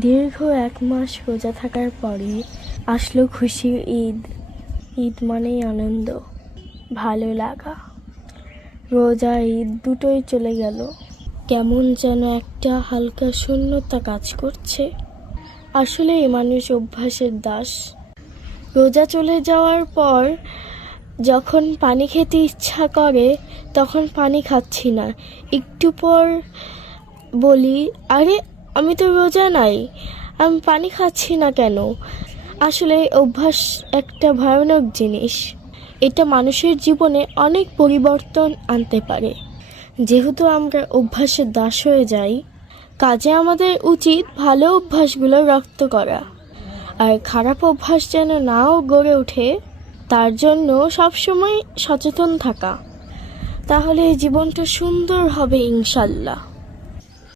দীর্ঘ 1 মাস রোজা থাকার পরে আসলো খুশির ঈদ। ঈদ মানেই আনন্দ, ভালো লাগা। রোজা ঈদ দুটোই চলে গেল, কেমন যেন একটা হালকা শূন্যতা কাজ করছে। আসলে মানুষ অভ্যাসের দাস। রোজা চলে যাওয়ার পর যখন পানি খেতে ইচ্ছা করে তখন পানি খাচ্ছি না, একটু পর বলি আরে আমি তো রোজা নাই, আমি পানি খাচ্ছি না কেন। আসলে অভ্যাস একটা ভয়ানক জিনিস, এটা মানুষের জীবনে অনেক পরিবর্তন আনতে পারে। যেহেতু আমরা অভ্যাসের দাস হয়ে যাই, কাজে আমাদের উচিত ভালো অভ্যাসগুলো রপ্ত করা, আর খারাপ অভ্যাস যেন নাও গড়ে ওঠে তার জন্য সবসময় সচেতন থাকা। তাহলে জীবনটা সুন্দর হবে ইনশাল্লাহ।